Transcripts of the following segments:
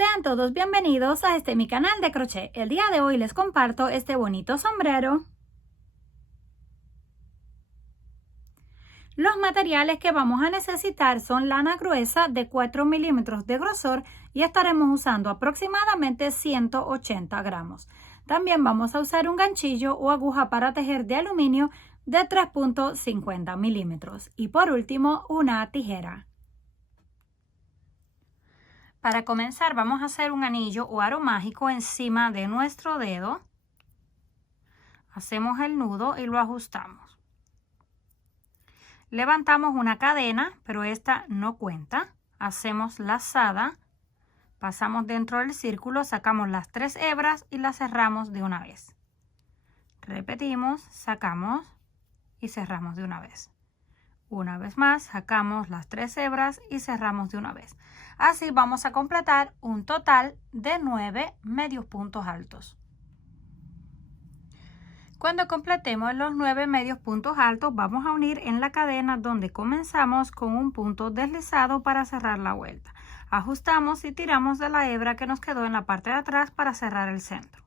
Sean todos bienvenidos a mi canal de crochet. El día de hoy les comparto este bonito sombrero. Los materiales que vamos a necesitar son lana gruesa de 4 milímetros de grosor y estaremos usando aproximadamente 180 gramos. También vamos a usar un ganchillo o aguja para tejer de aluminio de 3.50 milímetros y por último una tijera. Para comenzar vamos a hacer un anillo o aro mágico encima de nuestro dedo. Hacemos el nudo y lo ajustamos. Levantamos una cadena, pero esta no cuenta. Hacemos lazada, pasamos dentro del círculo, sacamos las 3 hebras y las cerramos de una vez. Repetimos, sacamos y cerramos de una vez. Una vez más, sacamos las 3 hebras y cerramos de una vez. Así vamos a completar un total de 9 medios puntos altos. Cuando completemos los 9 medios puntos altos, vamos a unir en la cadena donde comenzamos con un punto deslizado para cerrar la vuelta. Ajustamos y tiramos de la hebra que nos quedó en la parte de atrás para cerrar el centro.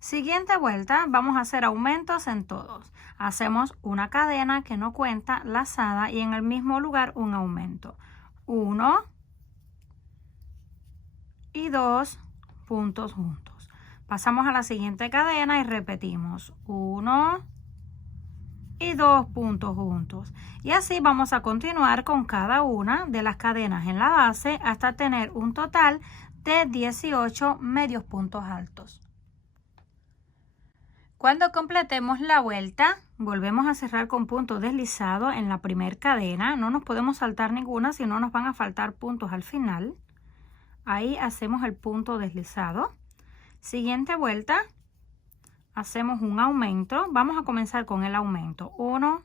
Siguiente vuelta, vamos a hacer aumentos en todos. Hacemos una cadena que no cuenta, lazada y en el mismo lugar un aumento. 1 y 2 puntos juntos. Pasamos a la siguiente cadena y repetimos 1 y 2 puntos juntos. Y así vamos a continuar con cada una de las cadenas en la base hasta tener un total de 18 medios puntos altos. Cuando completemos la vuelta, volvemos a cerrar con punto deslizado en la primera cadena. No nos podemos saltar ninguna, si no nos van a faltar puntos al final. Ahí hacemos el punto deslizado. Siguiente vuelta, hacemos un aumento. Vamos a comenzar con el aumento. 1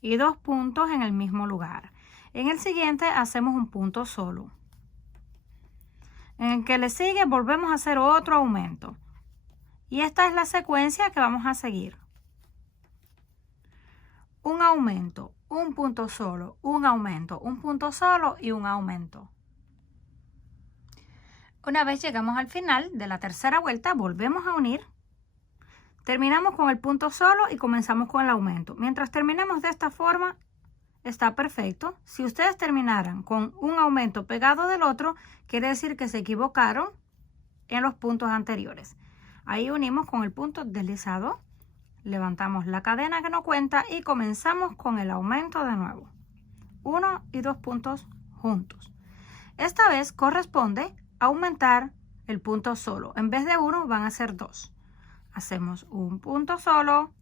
y 2 puntos en el mismo lugar. En el siguiente hacemos un punto solo. En el que le sigue volvemos a hacer otro aumento. Y esta es la secuencia que vamos a seguir. Un aumento, un punto solo, un aumento, un punto solo y un aumento. Una vez llegamos al final de la tercera vuelta, volvemos a unir. Terminamos con el punto solo y comenzamos con el aumento. Mientras terminemos de esta forma, está perfecto. Si ustedes terminaran con un aumento pegado del otro, quiere decir que se equivocaron en los puntos anteriores. Ahí unimos con el punto deslizado, levantamos la cadena que no cuenta y comenzamos con el aumento de nuevo. 1 y 2 puntos juntos. Esta vez corresponde aumentar el punto solo. En vez de 1 van a ser 2. Hacemos un punto solo,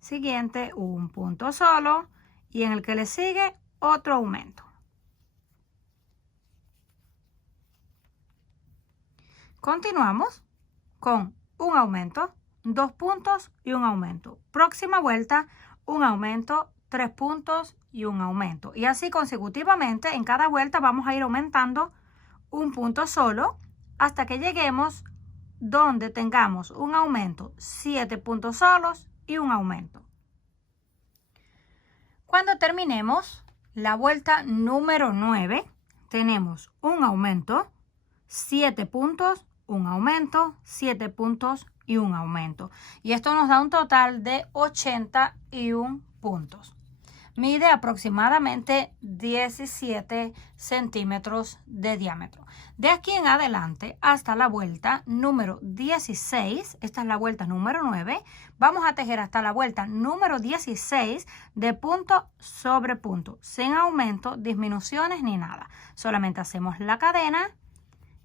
siguiente un punto solo y en el que le sigue otro aumento. Continuamos con un aumento, 2 puntos y un aumento. Próxima vuelta, un aumento, 3 puntos y un aumento. Y así consecutivamente, en cada vuelta vamos a ir aumentando un punto solo hasta que lleguemos donde tengamos un aumento, 7 puntos solos y un aumento. Cuando terminemos la vuelta número 9, tenemos un aumento, 7 puntos, un aumento, 7 puntos y un aumento. Y esto nos da un total de 81 puntos. Mide aproximadamente 17 centímetros de diámetro. De aquí en adelante hasta la vuelta número 16, esta es la vuelta número 9, vamos a tejer hasta la vuelta número 16 de punto sobre punto, sin aumento, disminuciones ni nada. Solamente hacemos la cadena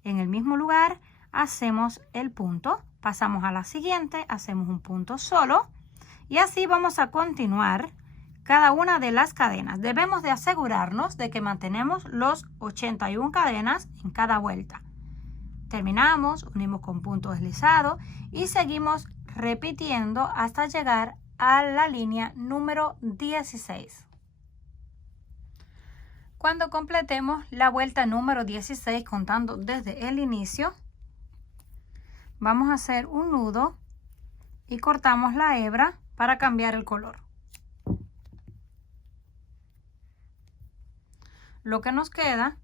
en el mismo lugar, hacemos el punto, pasamos a la siguiente, hacemos un punto solo y así vamos a continuar cada una de las cadenas. Debemos de asegurarnos de que mantenemos los 81 cadenas en cada vuelta. Terminamos, unimos con punto deslizado y seguimos repitiendo hasta llegar a la línea número 16. Cuando completemos la vuelta número 16 contando desde el inicio, vamos a hacer un nudo y cortamos la hebra para cambiar el color. Lo que nos queda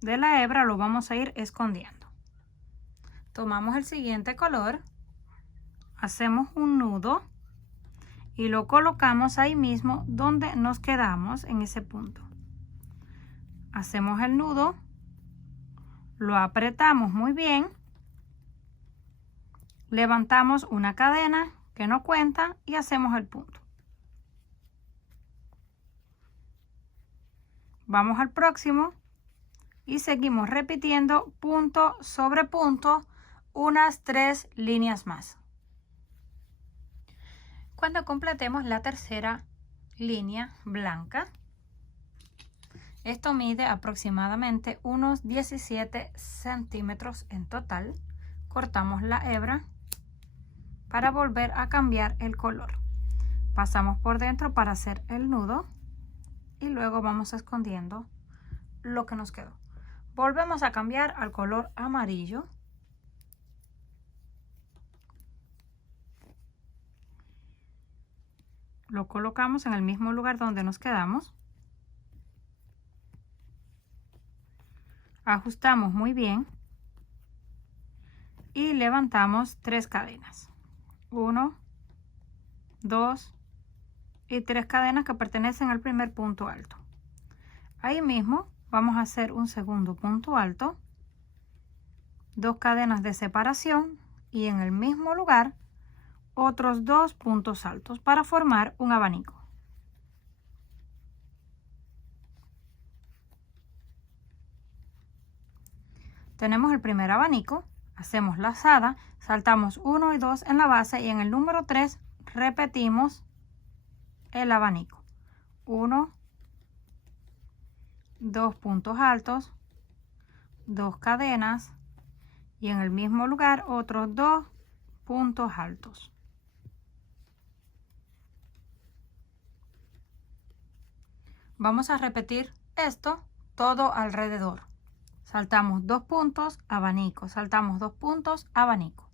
de la hebra lo vamos a ir escondiendo. Tomamos el siguiente color, hacemos un nudo y lo colocamos ahí mismo donde nos quedamos en ese punto. Hacemos el nudo, lo apretamos muy bien, levantamos una cadena que no cuenta y hacemos el punto. Vamos al próximo y seguimos repitiendo punto sobre punto unas 3 líneas más. Cuando completemos la tercera línea blanca, esto mide aproximadamente unos 17 centímetros en total, cortamos la hebra para volver a cambiar el color. Pasamos por dentro para hacer el nudo y luego vamos escondiendo lo que nos quedó. Volvemos a cambiar al color amarillo. Lo colocamos en el mismo lugar donde nos quedamos. Ajustamos muy bien y levantamos 3 cadenas. 1, 2 y 3 cadenas que pertenecen al primer punto alto. Ahí mismo vamos a hacer un segundo punto alto, 2 cadenas de separación y en el mismo lugar otros 2 puntos altos para formar un abanico. Tenemos el primer abanico, hacemos lazada, saltamos 1 y 2 en la base y en el número 3 repetimos el abanico. 1, 2 puntos altos, 2 cadenas y en el mismo lugar otros 2 puntos altos. Vamos a repetir esto todo alrededor. Saltamos 2 puntos, abanico, saltamos 2 puntos, abanico.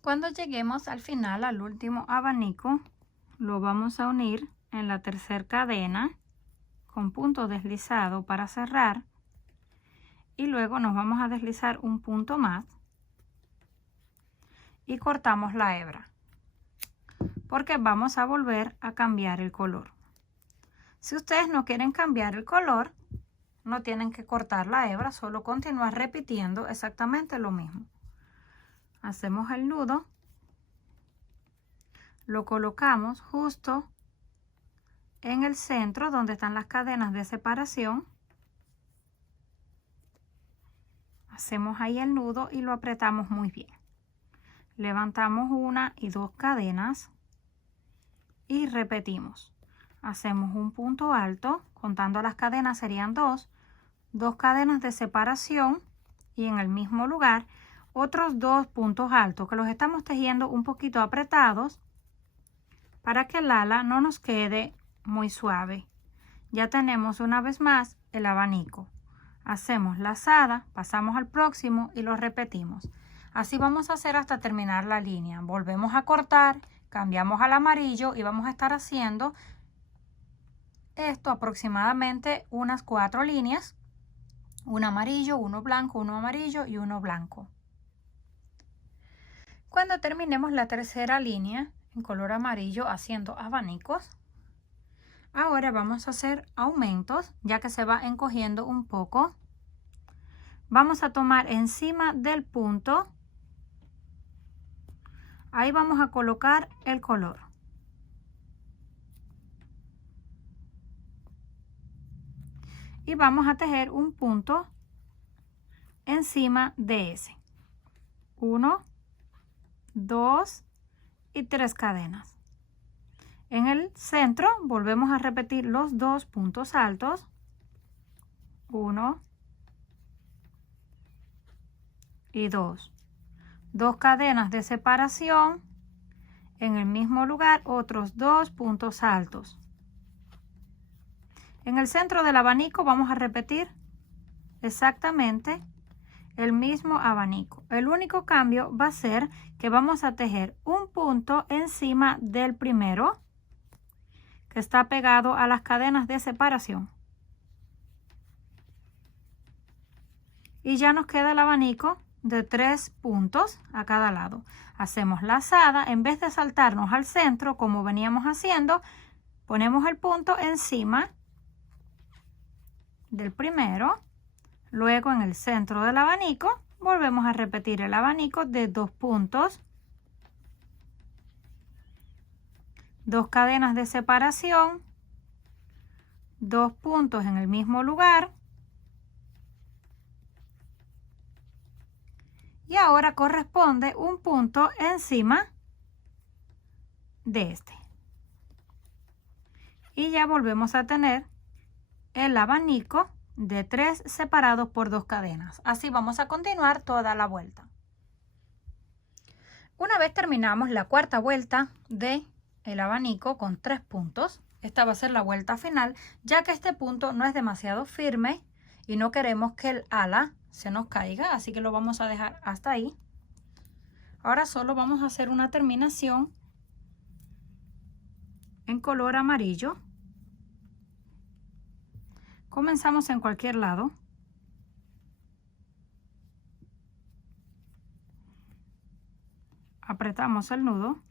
Cuando lleguemos al final, al último abanico, lo vamos a unir en la tercera cadena con punto deslizado para cerrar y luego nos vamos a deslizar un punto más y cortamos la hebra porque vamos a volver a cambiar el color. Si ustedes no quieren cambiar el color, no tienen que cortar la hebra, solo continuar repitiendo exactamente lo mismo. Hacemos el nudo, lo colocamos justo en el centro donde están las cadenas de separación. Hacemos ahí el nudo y lo apretamos muy bien. Levantamos 1 y 2 cadenas y repetimos. Hacemos un punto alto, contando las cadenas serían 2 cadenas de separación y en el mismo lugar otros 2 puntos altos que los estamos tejiendo un poquito apretados para que el ala no nos quede muy suave. Ya tenemos una vez más el abanico. Hacemos lazada, pasamos al próximo y lo repetimos. Así vamos a hacer hasta terminar la línea. Volvemos a cortar, cambiamos al amarillo y vamos a estar haciendo esto aproximadamente unas 4 líneas. Un amarillo, uno blanco, uno amarillo y uno blanco. Cuando terminemos la tercera línea en color amarillo haciendo abanicos, ahora vamos a hacer aumentos ya que se va encogiendo un poco. Vamos a tomar encima del punto, ahí vamos a colocar el color. Y vamos a tejer un punto encima de ese. 1, 2 y 3 cadenas. En el centro volvemos a repetir los 2 puntos altos. 1 y 2. 2 cadenas de separación. En el mismo lugar otros 2 puntos altos. En el centro del abanico vamos a repetir exactamente el mismo abanico. El único cambio va a ser que vamos a tejer un punto encima del primero que está pegado a las cadenas de separación. y ya nos queda el abanico de 3 puntos a cada lado. Hacemos lazada, en vez de saltarnos al centro como veníamos haciendo, ponemos el punto encima del primero, luego en el centro del abanico volvemos a repetir el abanico de 2 puntos, 2 cadenas de separación, 2 puntos en el mismo lugar. Y ahora corresponde un punto encima de este. Y ya volvemos a tener el abanico de 3 separados por 2 cadenas. Así vamos a continuar toda la vuelta. Una vez terminamos la cuarta vuelta del abanico con 3 puntos, esta va a ser la vuelta final, ya que este punto no es demasiado firme y no queremos que el ala se nos caiga, así que lo vamos a dejar hasta ahí. Ahora solo vamos a hacer una terminación en color amarillo. Comenzamos en cualquier lado. Apretamos el nudo.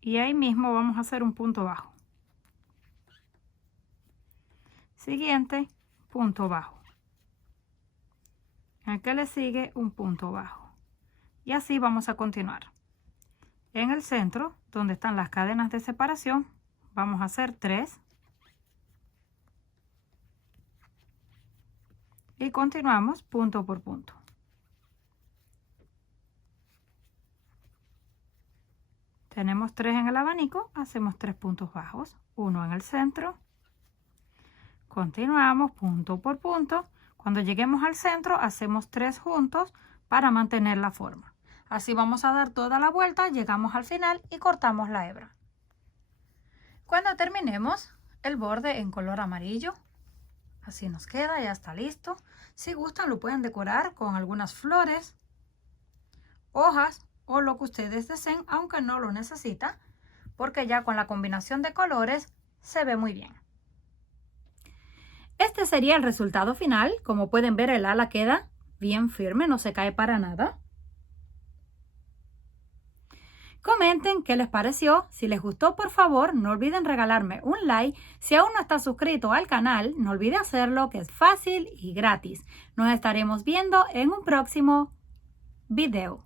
Y ahí mismo vamos a hacer un punto bajo. Siguiente, punto bajo. Al que le sigue un punto bajo. Y así vamos a continuar. En el centro, donde están las cadenas de separación, vamos a hacer 3. Y continuamos punto por punto. Tenemos 3 en el abanico, hacemos 3 puntos bajos, 1 en el centro. Continuamos punto por punto. Cuando lleguemos al centro, hacemos 3 juntos para mantener la forma. Así vamos a dar toda la vuelta, llegamos al final y cortamos la hebra. Cuando terminemos el borde en color amarillo, así nos queda, ya está listo. Si gustan, lo pueden decorar con algunas flores, hojas o lo que ustedes deseen, aunque no lo necesita, porque ya con la combinación de colores se ve muy bien. Este sería el resultado final. Como pueden ver, el ala queda bien firme, no se cae para nada. Comenten qué les pareció. Si les gustó, por favor, no olviden regalarme un like. Si aún no estás suscrito al canal, no olvide hacerlo, que es fácil y gratis. Nos estaremos viendo en un próximo video.